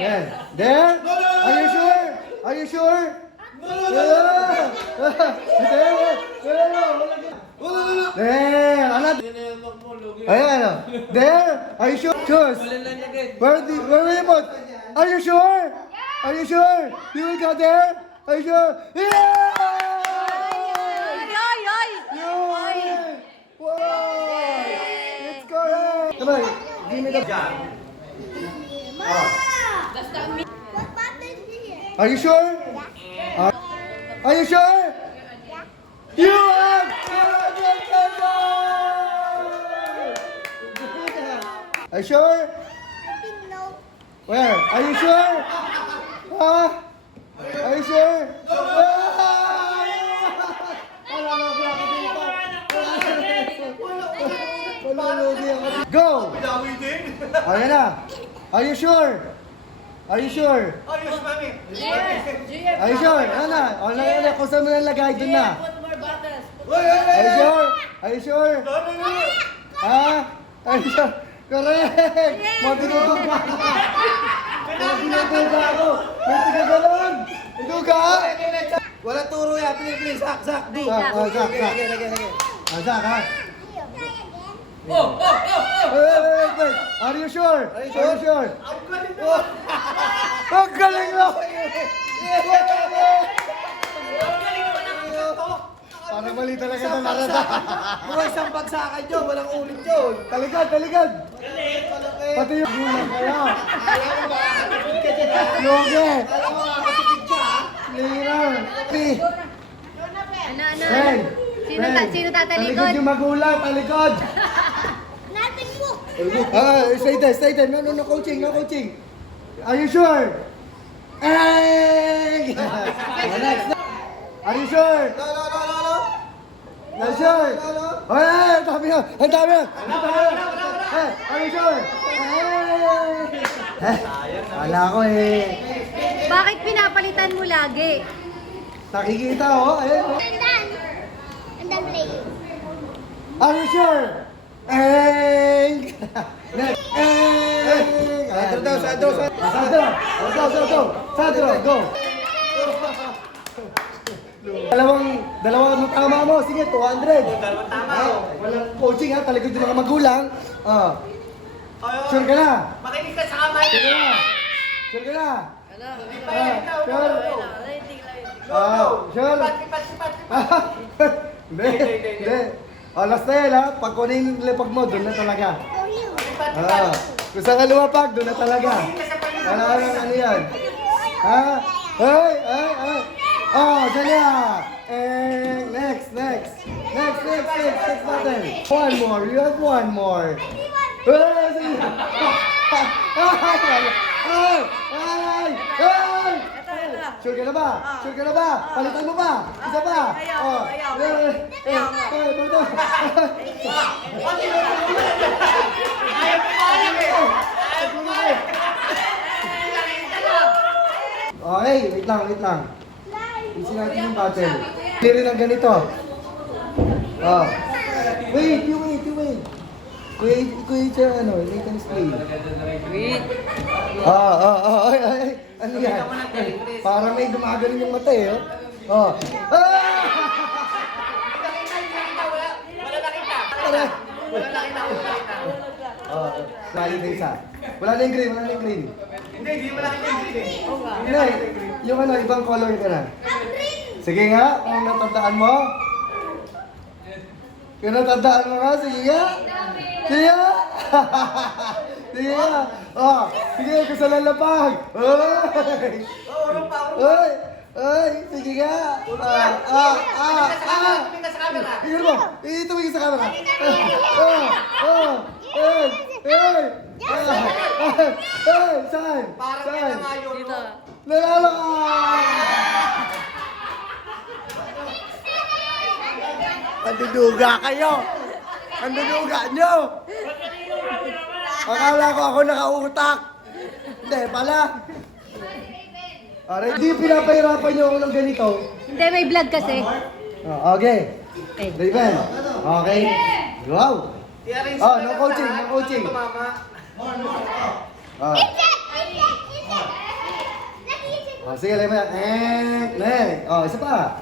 Yan. There? Are you sure? Are you sure? There! Ano? Ayan, ano? There? Are you sure? Choose. Where will you put? Are you sure? Are you sure? You will go there? Are you sure? Yeah! Wow! It's correct! Come on, give me the... What button is here? Are you sure? Are you sure? You have 200 pesos! Are you sure? No. Where? Are you sure? Huh? Are you sure? Go! Ayan na. Are you sure? Are you sure? Ayos, mami. Are you sure? Ano na? Ano na? Kung saan mo nalagay, dun na. Are you sure? Are you sure? Ha? Are you sure? Correct! Matinutog ka! Matinutog ka ako! May tigagalan! Ito ka! Wala turo yan. Please, sak. Zak, Zak. Zak, ha? Wait. Are you sure? Are you sure? Ang galing mo! Para mali talaga ito narata. Mga isang bagsakan nyo. Walang ulit yun. Taligad! Pati yung gulang kaya. Yoge! Lira! Pen! Sino tatalikod? Talikod yung magulang! Talikod! Nothing po. Stay there. No coaching. Are you sure? Hey! Next. Are you sure? No. Are you sure? Hey, ang dami. Hey, are you sure? Hey! Wala ko eh. Bakit pinapalitan mo lagi? Nakikita oh. Ayun oh. And then play. Are you sure? Hey! Next. Hey! Sandro, go! Dalawang tama mo. Sige, 200. Dalawang tama. Walang coaching ha. Talikod yung mga magulang. Sure ka na? Makinig ka sa kamay. Sure ka na? Sure. Sure? Sipat. Hindi. Last na yan ha. Pag kunin yung lipag mo, doon na talaga. For you. Kung saan ka lumapag, doon na talaga. Ano yan? Ha? Hey! Dalia! Next button. One more. You have one more. Sure ka na ba? Palitan mo ba? Isa pa? Okay, wait lang. Isin natin yung button. Hindi rin ang ganito. Wait. Kuya siya, Nathan Slay. Wait. Ay. Ano yan? Parang may gumagaling yung mata eh. Wala nakita. Mali na isa. Wala na yung green. Hindi mo nakita yung green eh. Hindi. Yung ibang color ka na. Sige nga, kung natandaan mo. Sige nga. Sige, kung sa lalapag. Sige nga. Tumingin ka sa camera. Tingnan mo, tumingin sa camera. Saan? Parang yan na nga yun. Dito. Nalala ka! Anduduga kayo! Anduduga nyo! Akala ko ako nakautak! Hindi pala! Hindi pinapahirapan nyo ako ng ganito. Hindi, may vlog kasi. Okay. Eh. Raven. Okay. Wow. I-arrange No mo na coaching, lahat. no coaching. Tumama. Ah. It's it. Oh, sige, lagay mo yan. Neng. Oh, isa pa.